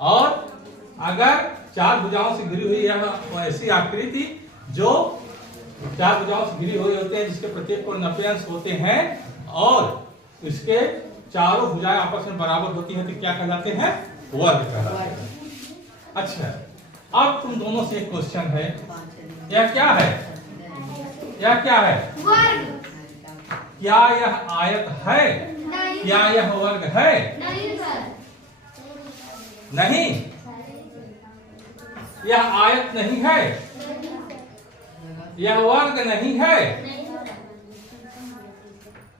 और अगर चार भुजाओं से घिरी हुई है ऐसी आकृति जो चार भुजाओं से घिरी हुई होते हैं जिसके प्रत्येक कोण 90 अंश होते हैं और इसके चारों भुजाएं आपस में बराबर होती हैं तो क्या कहलाते हैं? वर्ग कहलाते हैं। अच्छा, अब तुम दोनों से एक क्वेश्चन है, यह क्या है? यह क्या है? वर्ग। क्या यह आयत है? क्या यह वर्ग है? नहीं, यह आयत नहीं है, यह वर्ग नहीं है।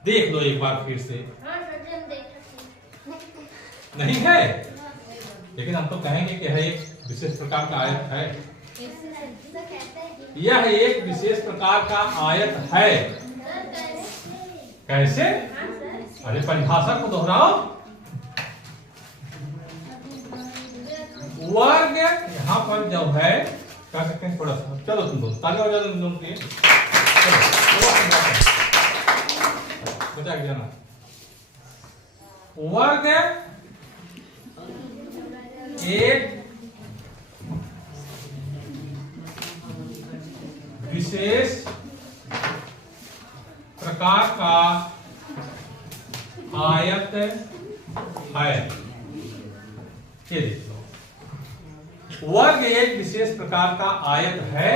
देख लो एक बार फिर से। नहीं है, लेकिन हम तो कहेंगे कि यह एक विशेष प्रकार का आयत है। यह एक विशेष प्रकार का आयत है। कैसे? अरे परिभाषा को दोहराओ। वर्ग यहाँ पर जो है क्या कहते हैं, थोड़ा सा चलो तुम लोग ताली बजा दो तुम लोग के। बचा के जाना। वर्ग एक विशेष प्रकार का आयत है। ये देख लो, वर्ग एक विशेष प्रकार का आयत है,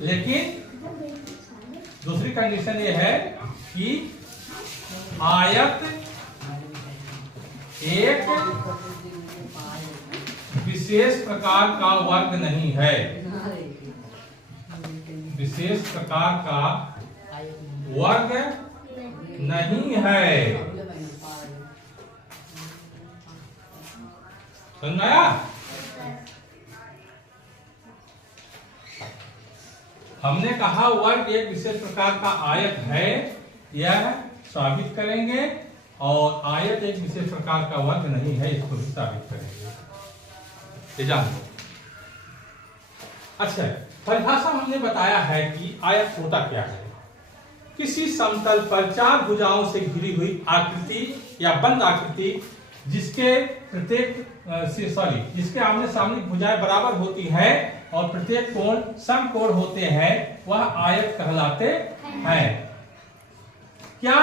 लेकिन दूसरी कंडीशन ये है कि आयत एक विशेष प्रकार का वर्ग नहीं है। विशेष प्रकार का वर्ग नहीं है। समझ में आया? हमने कहा वर्ग एक विशेष प्रकार का आयत है, यह साबित करेंगे, और आयत एक विशेष प्रकार का वर्ग नहीं है, इसको भी साबित करेंगे। ये जान लो। अच्छा, परिभाषा हमने बताया है कि आयत होता क्या है। किसी समतल पर चार भुजाओं से घिरी हुई आकृति या बंद आकृति जिसके प्रत्येक जिसके आमने सामने भुजाएं बराबर होती हैं और प्रत्येक कोण समकोण होते हैं, वह आयत कहलाते हैं। क्या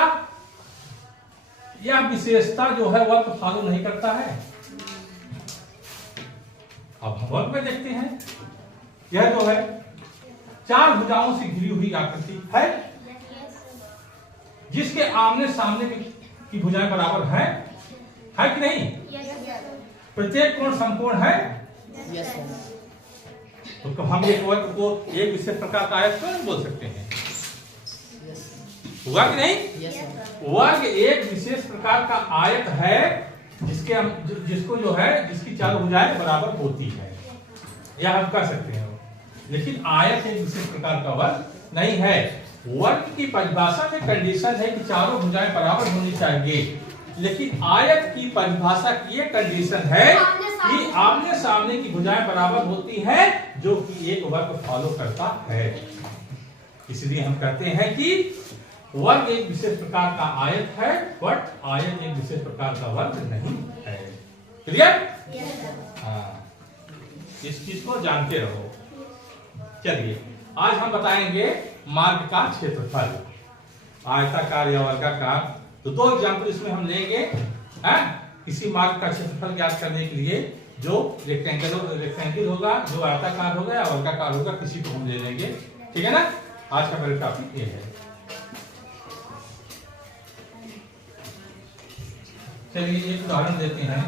यह विशेषता जो है वह तो फॉलो नहीं करता है? अब हम वर्ग में देखते हैं। यह जो है चार भुजाओं से घिरी हुई आकृति है जिसके आमने सामने की भुजाएं बराबर हैं, है कि नहीं? प्रत्येक कोण समकोण है। तो हम एक वर्ग को एक विशेष प्रकार का आयत क्यों नहीं बोल सकते हैं? हुआ कि नहीं? वर्ग एक विशेष प्रकार का आयत है जिसको जो है जिसकी चारों भुजाएं बराबर होती है, यह हम कर सकते हैं। लेकिन आयत एक विशेष प्रकार का वर्ग नहीं है। वर्ग की परिभाषा में कंडीशन है कि चारों भुजाएं बराबर होनी चाहिए, लेकिन आयत की परिभाषा की एक कंडीशन है कि आमने सामने की भुजाएं बराबर होती हैं, जो कि एक वर्ग फॉलो करता है। इसलिए हम कहते हैं कि वर्ग एक विशेष प्रकार का आयत है, बट आयत एक विशेष प्रकार का वर्ग नहीं है। क्लियर? हाँ, इस चीज को जानते रहो। चलिए, आज हम बताएंगे मार्ग का क्षेत्रफल, आयताकार या वर्गाकार। तो दो एग्जाम्पल इसमें हम लेंगे। किसी मार्ग का क्षेत्रफल ज्ञात करने के लिए जो रेक्टेंगल होगा, जो आयताकार होगा या वर्गाकार होगा, किसी को हम ले लेंगे। ठीक है ना? आज का पहला टॉपिक ये है। चलिए एक उदाहरण देते हैं।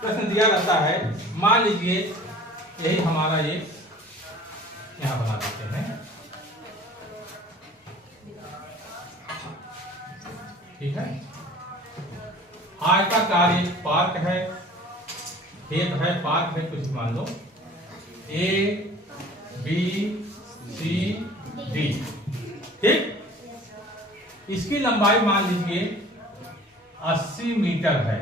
प्रश्न दिया रहता है, मान लीजिए यही हमारा ये यहां बना देते हैं। ठीक है, आयताकार एक पार्क है, खेत है, पार्क है, कुछ मान लो A B C D। ठीक, इसकी लंबाई मान लीजिए 80 मीटर है।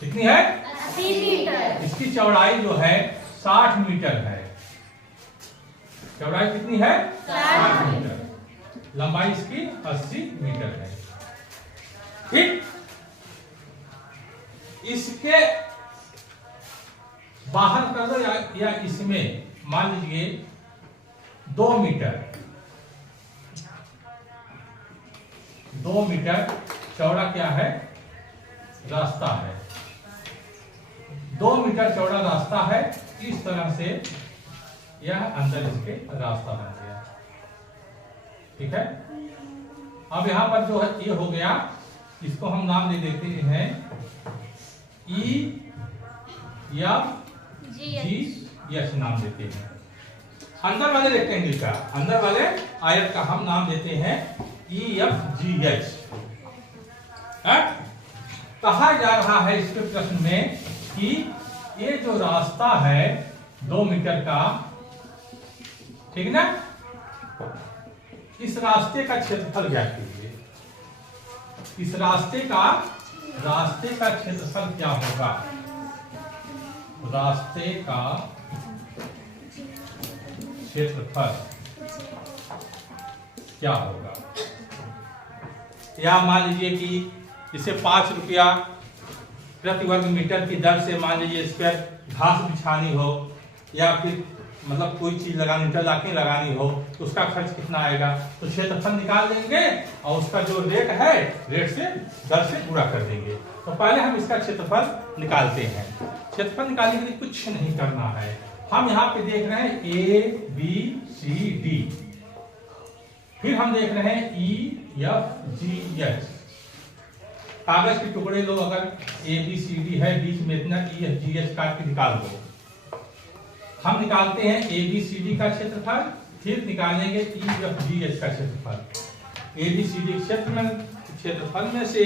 कितनी है? 80 मीटर। इसकी चौड़ाई जो है 60 मीटर है। चौड़ाई कितनी है? 60 मीटर। लंबाई इसकी 80 मीटर है। ठीक, इसके बाहर कर दो या इसमें मान लीजिए 2 मीटर 2 मीटर चौड़ा क्या है रास्ता है, 2 मीटर चौड़ा रास्ता है। इस तरह से यह अंदर इसके रास्ता बन गया, ठीक है। अब यहां पर जो है ये हो गया, इसको हम नाम दे देते हैं ई या जी एच नाम देते हैं। अंदर वाले रेक्टेंगल का, अंदर वाले आयत का हम नाम देते हैं ई एफ जी एच। कहा जा रहा है इसके प्रश्न में कि ये जो रास्ता है 2 मीटर का, ठीक ना, इस रास्ते का क्षेत्रफल ज्ञात कीजिए। इस रास्ते का क्षेत्रफल क्या होगा, रास्ते का क्षेत्रफल क्या होगा। या मान लीजिए कि इसे 5 रुपया प्रति वर्ग मीटर की दर से मान लीजिए इस पर घास बिछानी हो या फिर मतलब कोई चीज लगानी, इंटरलॉकिंग लगानी हो तो उसका खर्च कितना आएगा, तो क्षेत्रफल निकाल देंगे और उसका जो रेट है रेट से दर से पूरा कर देंगे। तो पहले हम इसका क्षेत्रफल निकालते हैं। क्षेत्रफल निकालने के लिए कुछ नहीं करना है, हम यहाँ पे देख रहे हैं ए बी सी डी, फिर हम देख रहे हैं ई एफ जी एच। कागज के टुकड़े लो, अगर ए बी सी डी है, बीच में इतना ई एफ जी एच काट के निकाल दो। हम निकालते हैं ए बी सी डी का क्षेत्रफल, फिर निकालेंगे ई एफ जी एच का क्षेत्रफल। ए बी सी डी क्षेत्रफल में से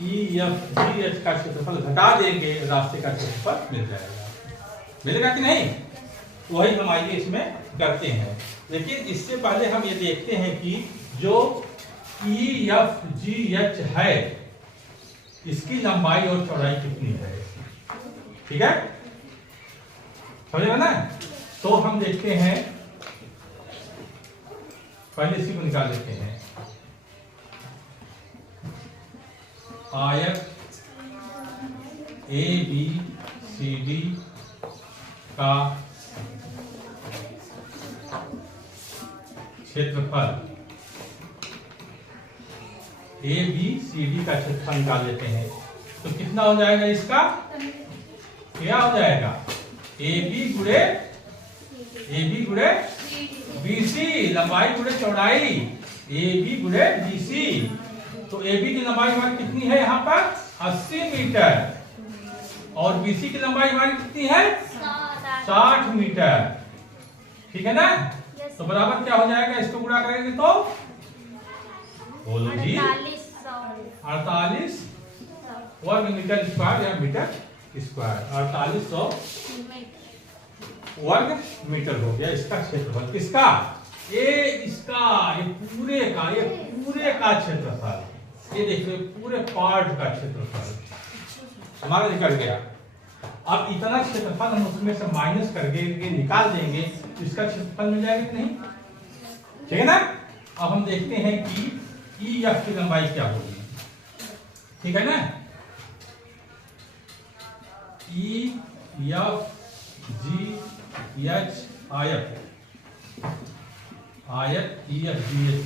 ई एफ जी एच का क्षेत्रफल घटा देंगे, रास्ते का क्षेत्रफल मिल जाएगा। मिलेगा कि नहीं, वही हम आइए इसमें करते हैं। लेकिन इससे पहले हम ये देखते हैं कि जो ई एफ जी एच है इसकी लंबाई और चौड़ाई कितनी है, ठीक है, समझेगा ना। तो हम देखते हैं, पहले इसी को निकाल लेते हैं। आयत ए बी सी डी का क्षेत्रफल, ए बी सी डी का क्षेत्रफल निकाल लेते हैं। तो कितना हो जाएगा इसका, क्या हो जाएगा, ए बी गुणे बी सी, लंबाई गुणे चौड़ाई, ए बी गुणे बी सी। तो ए बी की लंबाई हमारी कितनी है यहाँ पर 80 मीटर और बी सी की लंबाई हमारी कितनी है 60 मीटर, ठीक है ना। तो बराबर क्या हो जाएगा, इसको गुणा करेंगे तो बोलो जी 48 वर्ग मीटर स्क्वायर या मीटर स्क्वायर, 4800 वर्ग मीटर हो गया इसका क्षेत्रफल। किसका, इसका, ये पूरे का क्षेत्रफल, ये देखिए पूरे पार्ट का क्षेत्रफल हमारा निकल गया। अब इतना क्षेत्रफल हम उसमें से माइनस करके निकाल देंगे तो इसका क्षेत्रफल मिल जाएगा कि नहीं, ठीक है ना। अब हम देखते हैं कि ई एफ की लंबाई क्या होगी, ठीक है ना। ई एफ जी एच आयत ई एफ जी एच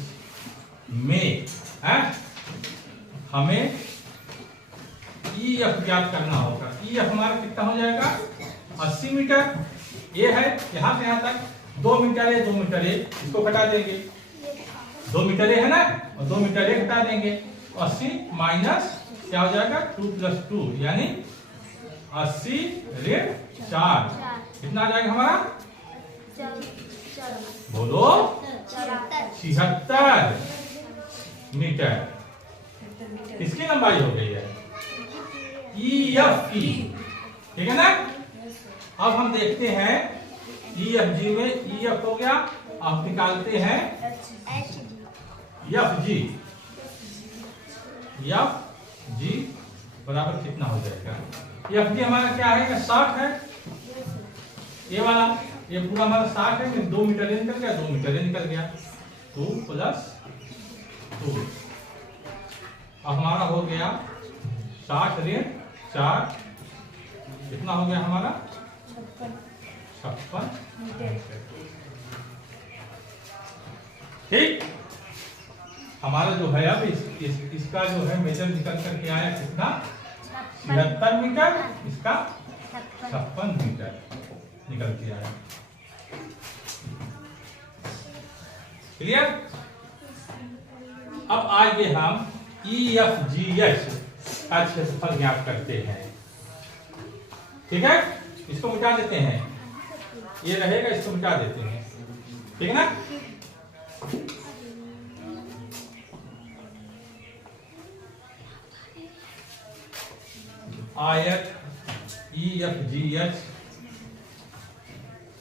में है, हमें ई एफ ज्ञात करना होगा। ई एफ हमारा कितना हो जाएगा 80 मीटर, ये है यहाँ से यहाँ तक 2 मीटर है, 2 मीटर है, इसको घटा देंगे, 2 मीटर है ना, और 2 मीटर है घटा देंगे, 80 माइनस क्या हो जाएगा 2 + 2 यानी 80 ऋण 4, कितना आ जाएगा हमारा, बोलो 76 मीटर इसकी लंबाई हो गई है ई एफ की, ठीक है ना। अब हम देखते हैं ई एफ जी में ई एफ हो गया, अब निकालते हैं एफ जी बराबर कितना हो जाएगा। एफ जी हमारा क्या है, 60 है, ये वाला, ये पूरा हमारा 60 है, 2 मीटर निकल गया, 2 मीटर निकल गया, 2 + 2, अब हमारा हो गया 60 ऋण 4 कितना हो गया हमारा 56 मीटर। ठीक। हमारा जो है अब इसका जो है मीटर निकल करके आया कितना 76 मीटर, इसका 56 मीटर निकल के आया। क्लियर। अब आगे हम EFGH का क्षेत्रफल ज्ञात करते हैं। ठीक है, इसको मिटा देते हैं, ये रहेगा, इसको मिटा देते हैं। ठीक है ना। आयत EFGH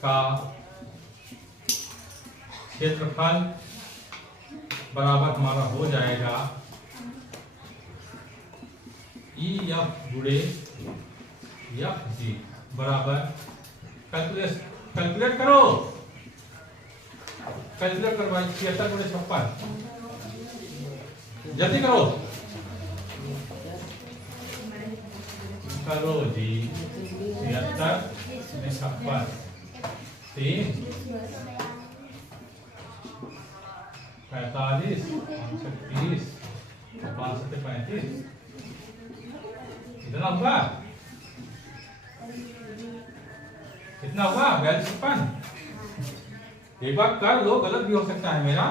का क्षेत्रफल बराबर हमारा हो जाएगा EF गुणे FG बराबर कैलकुलेट करो, कैलकुलेट करो भाई। 76 गुणे 56 जल्दी करो, करो जी। 76 में 56 3 45 530 535 इतना हुआ, कितना हुआ 42 एक बार कर लो, गलत भी हो सकता है मेरा।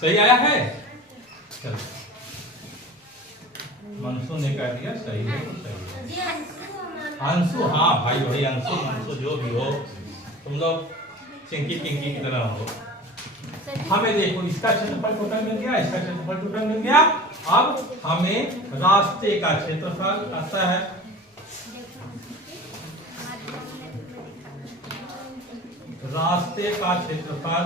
सही आया है, चलो मनसू ने कह दिया सही है तो सही है। अंशु, हाँ भाई भाई अंशु मनसू जो भी हो, तुम लोग चिंकी पिंकी की तरह हो। हमें देखो इसका क्षेत्रफल टोटल मिल गया, इसका क्षेत्रफल टोटल मिल गया। अब हमें रास्ते का क्षेत्रफल आता है, रास्ते का क्षेत्रफल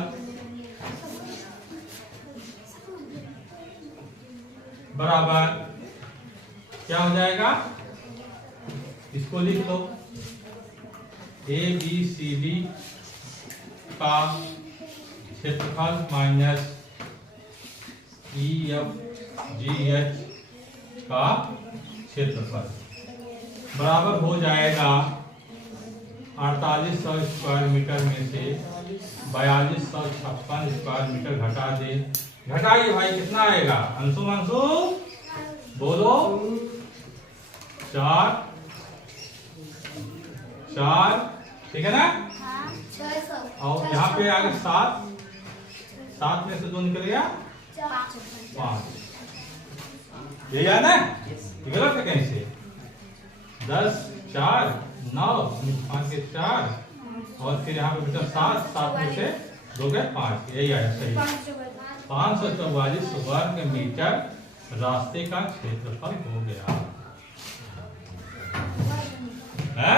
बराबर क्या हो जाएगा, इसको लिख लो ABCD का क्षेत्रफल माइनस EFGH का क्षेत्रफल बराबर हो जाएगा 4800 स्क्वायर मीटर में से 4256 स्क्वायर मीटर घटा दे। घटाइए भाई, कितना आएगा अंशु अंशु बोलो। 4 4 ठीक है ना। और यहाँ पे आगे 7 7 में से 2 निकल गया 5। यही है ना, गलत है कहीं से। 10 4 9 5 के 4 और फिर यहाँ पे बेटा 7 7 में से 2 गए 5, यही आया सही। 544 वर्ग मीटर रास्ते का क्षेत्रफल हो गया है।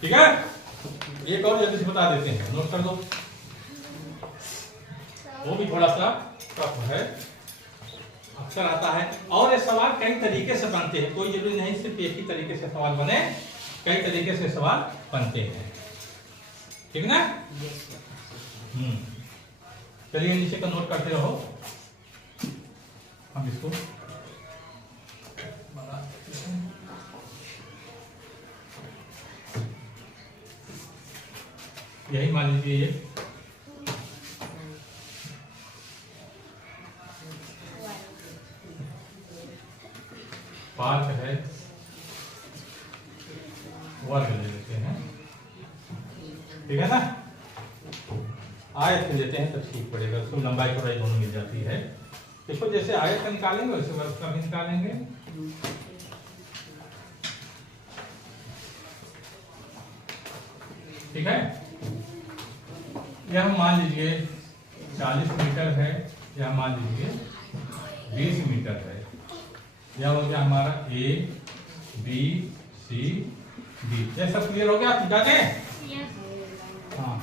ठीक है, एक और जल्दी से बता देते हैं, नोट कर दो, वो भी थोड़ा सा टफ है, अक्सर आता है। और ये सवाल कई तरीके से बनते हैं, कोई जरूरी नहीं सिर्फ एक ही तरीके से सवाल बने, कई तरीके से सवाल बनते हैं। ठीक है ना। चलिए नीचे का नोट करते रहो, हम इसको यही मान लीजिए, ये पार्क है, वर्ग ले लेते हैं। ठीक है ना, आयत लेते हैं तो ठीक पड़ेगा, उसको लंबाई चौड़ाई दोनों मिल जाती है। इसको जैसे आयत का निकालेंगे वैसे वर्ग का भी निकालेंगे। ठीक है, यह मान लीजिए 40 मीटर है, यह मान लीजिए 20 मीटर है। यह हो गया हमारा A B C D। ये सब क्लियर हो गया आप जाके? हाँ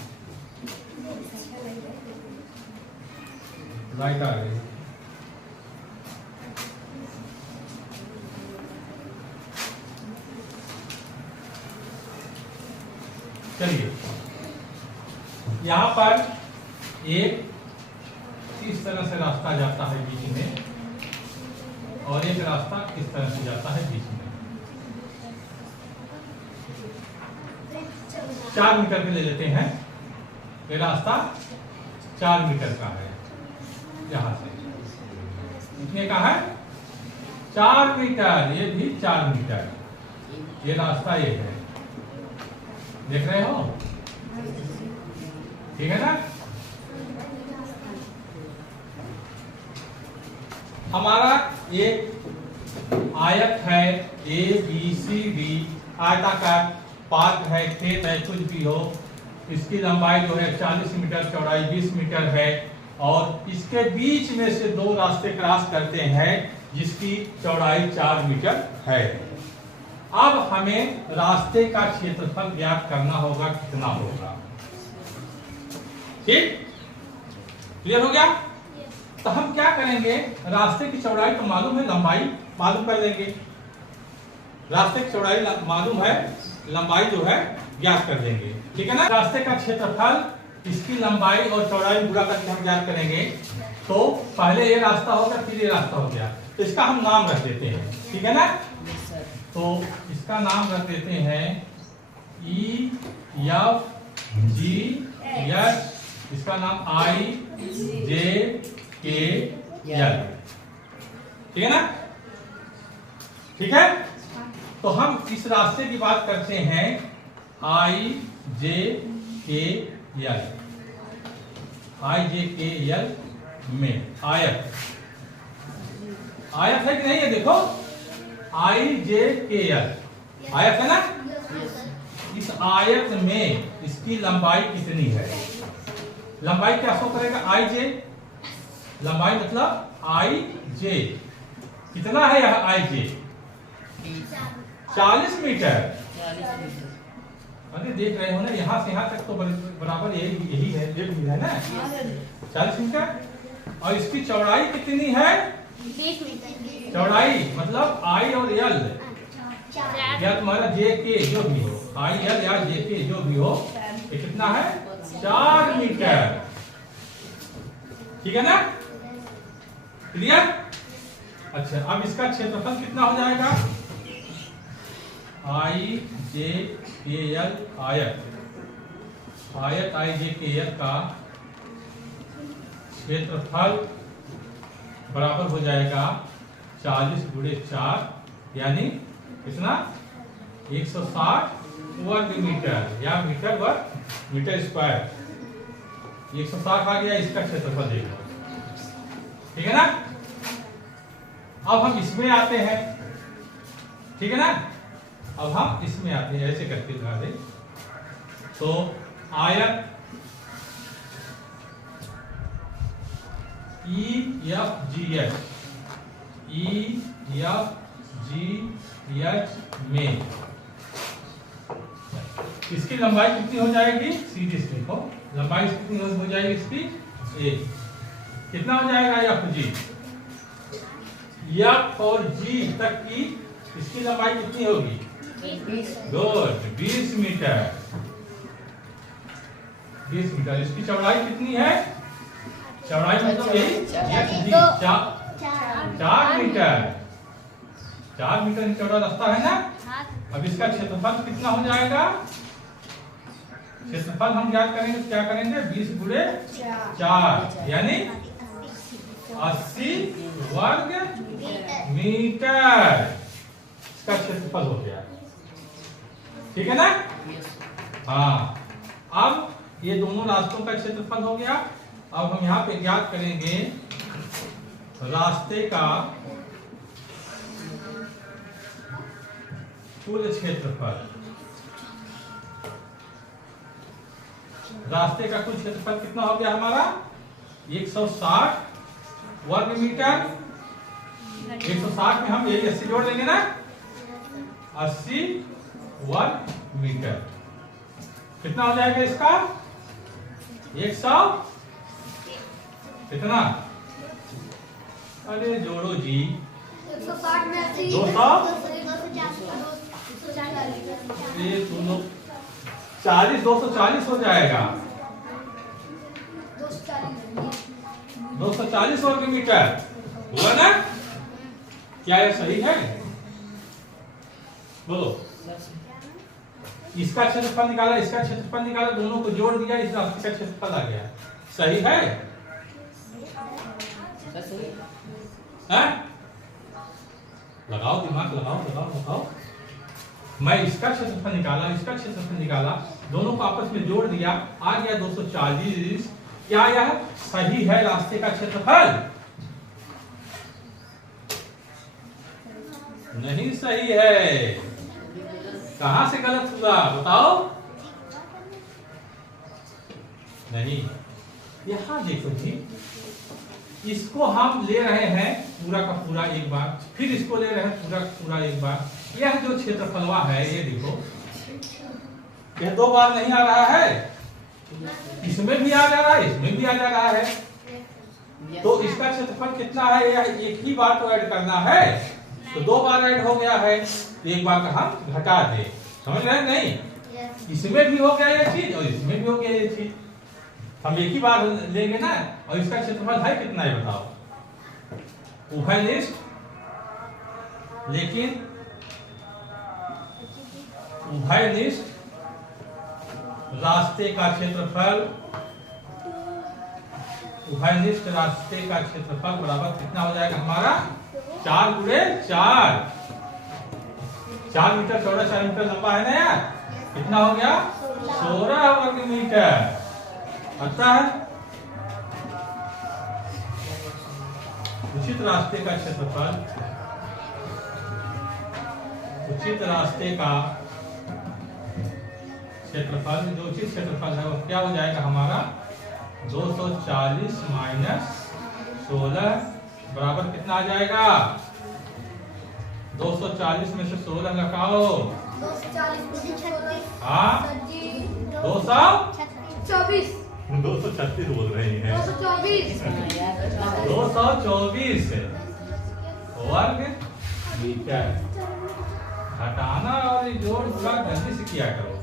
राइट आ गई। चलिए यहाँ पर एक इस तरह से रास्ता जाता है बीच में और एक रास्ता इस तरह से जाता है बीच में। 4 मीटर के ले लेते हैं, ये रास्ता 4 मीटर का है, यहां से कितने का है 4 मीटर, ये भी 4 मीटर, ये रास्ता ये है, देख रहे हो, ठीक है ना। हमारा एक आयत है ABCD, आयताकार पार्क है, खेत है, कुछ भी हो, इसकी लंबाई जो है 40 मीटर, चौड़ाई 20 मीटर है और इसके बीच में से 2 रास्ते क्रॉस करते हैं जिसकी चौड़ाई 4 मीटर है। अब हमें रास्ते का क्षेत्रफल ज्ञात करना होगा, कितना होगा, ठीक, क्लियर हो गया। तो हम क्या करेंगे, रास्ते की चौड़ाई तो मालूम है, लंबाई मालूम कर लेंगे, रास्ते की चौड़ाई मालूम है, लंबाई जो है ज्ञात कर देंगे, ठीक है ना। रास्ते का क्षेत्रफल इसकी लंबाई और चौड़ाई गुणा करके हम ज्ञात करेंगे। तो पहले ये रास्ता होगा, फिर ये रास्ता हो गया, तो इसका हम नाम रख देते हैं, ठीक है ना। तो इसका नाम रख देते हैं EFGH, इसका नाम IJKL, ठीक है ना, ठीक है। तो हम इस रास्ते की बात करते हैं IJKL में, आयत है कि नहीं है, देखो IJKL आयत है ना। इस आयत में इसकी लंबाई कितनी है, लंबाई क्या शो करेगा, IJ, लंबाई मतलब IJ, कितना है यह IJ 40 मीटर, अरे देख रहे हो ना, यहाँ से यहाँ तक तो बराबर यही है, ये भी है ना 40 मीटर। और इसकी चौड़ाई कितनी है 20 मीटर, चौड़ाई मतलब I और L, या तुम्हारा JK जो भी हो, IL या JK जो भी हो, ये कितना है 4 मीटर, ठीक है ना, क्लियर। अच्छा, अब इसका क्षेत्रफल कितना हो जाएगा, IJKL आयत IJKL का क्षेत्रफल बराबर हो जाएगा 40 गुणे 4, यानी कितना 160 वर्ग मीटर या मीटर वर्ग, मीटर स्क्वायर, 160 आ गया, इसका क्षेत्रफल देखो, ठीक है ना। अब हम इसमें आते हैं, ठीक है ना, अब हम इसमें आते हैं, ऐसे करके लगा दे। तो आयत EFGH में इसकी लंबाई कितनी हो जाएगी, सीधी से देखो, लंबाई कितनी हो जाएगी इसकी, A, कितना हो जाएगा FG, F और G तक की इसकी लंबाई कितनी होगी, गुड 20 मीटर, 20 मीटर। इसकी चौड़ाई कितनी है, चौड़ाई मतलब यही 4 मीटर, 4 मीटर चौड़ा रास्ता है ना। अब इसका क्षेत्रफल कितना हो जाएगा, क्षेत्रफल हम ज्ञात करेंगे, क्या करेंगे 20 गुणे 4 यानी 80 वर्ग मीटर, इसका क्षेत्रफल हो गया, ठीक है ना। हाँ, अब ये दोनों रास्तों का क्षेत्रफल हो गया। अब हम यहाँ पे ज्ञात करेंगे रास्ते का कुल क्षेत्रफल, रास्ते का कुल क्षेत्रफल कितना हो गया हमारा 160 वर्ग मीटर। 160 में हम यही 80 जोड़ लेंगे ना, 80 वर्ग मीटर, कितना हो जाएगा इसका 100 कितना, अरे जोड़ो जी, 160 में 80, 240 240 हो जाएगा, 240 वर्ग मीटर हुआ ना? क्या यह सही है? बोलो। इसका क्षेत्रफल निकाला, इसका क्षेत्रफल निकाला, दोनों को जोड़ दिया, इस राशि का क्षेत्रफल आ गया। सही है? हैं? लगाओ दिमाग, लगाओ लगाओ लगाओ। मैं इसका क्षेत्रफल निकाला, इसका क्षेत्रफल निकाला, दोनों को आपस में जोड़ दिया, आ गया 240। क्या यह सही है रास्ते का क्षेत्रफल? नहीं सही है। कहां से गलत हुआ बताओ? नहीं, यहां देखो जी, इसको हम ले रहे हैं पूरा का पूरा एक बार, फिर इसको ले रहे हैं पूरा का पूरा एक बार। यह जो क्षेत्रफलवा है ये देखो, यह दो बार नहीं आ रहा है, इसमें भी आ जा रहा है, इसमें भी आ जा रहा है। तो इसका क्षेत्रफल कितना है? यह एक ही बार तो ऐड करना है, तो दो बार ऐड हो गया है, तो एक बार का हम घटा दे। समझ रहे हैं? नहीं, इसमें भी हो गया ये चीज और इसमें भी हो गया ये चीज, हम एक ही बार लेंगे ना। और इसका क्षेत्रफल है कितना है बताओ? उभयनिष्ठ, लेकिन उभयनिष्ठ रास्ते का क्षेत्रफल, उभयनिष्ठ रास्ते का क्षेत्रफल बराबर कितना हो जाएगा हमारा? 4 गुणे 4। 4 मीटर चौड़ा, 4 मीटर लंबा है ना यार? कितना हो गया? 16 वर्ग मीटर। अच्छा है। उचित रास्ते का क्षेत्रफल, उचित रास्ते का क्षेत्रफल, जो उचित क्षेत्रफल है वो क्या हो जाएगा हमारा? 240 माइनस 16 बराबर कितना आ जाएगा? 240 में से 16 घटाओ। 240 हाँ, 224 236 बोल रही है। 224 224 वर्ग मीटर। हटाना और जोड़ थोड़ा जल्दी से किया करो,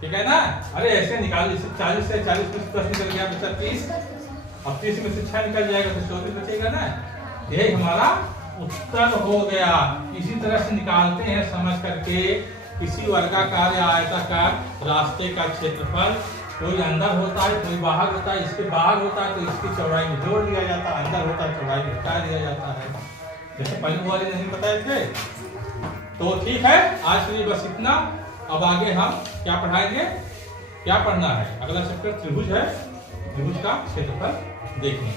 ठीक है ना? अरे ऐसे निकाल, 40 से 40 में 10 निकल गया, बचा 30। अब 30 में से 6 निकल जाएगा तो 24 बचेगा ना? यही हमारा उत्तर हो गया। इसी तरह से निकालते हैं समझ करके किसी वर्गाकार या आयताकार रास्ते का क्षेत्रफल। कोई अंदर होता है, कोई बाहर होता है। इसके बाहर होता है तो इसकी चौड़ाई में जोड़ दिया जाता है, अंदर होता है चौड़ाई में घटा दिया जाता है। जैसे पहले वाले नहीं बताए थे। तो ठीक है, आज के लिए बस इतना। अब आगे हम क्या पढ़ाएंगे? क्या पढ़ना है? अगला चैप्टर त्रिभुज है, त्रिभुज का क्षेत्रफल देखने,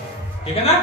ठीक है ना?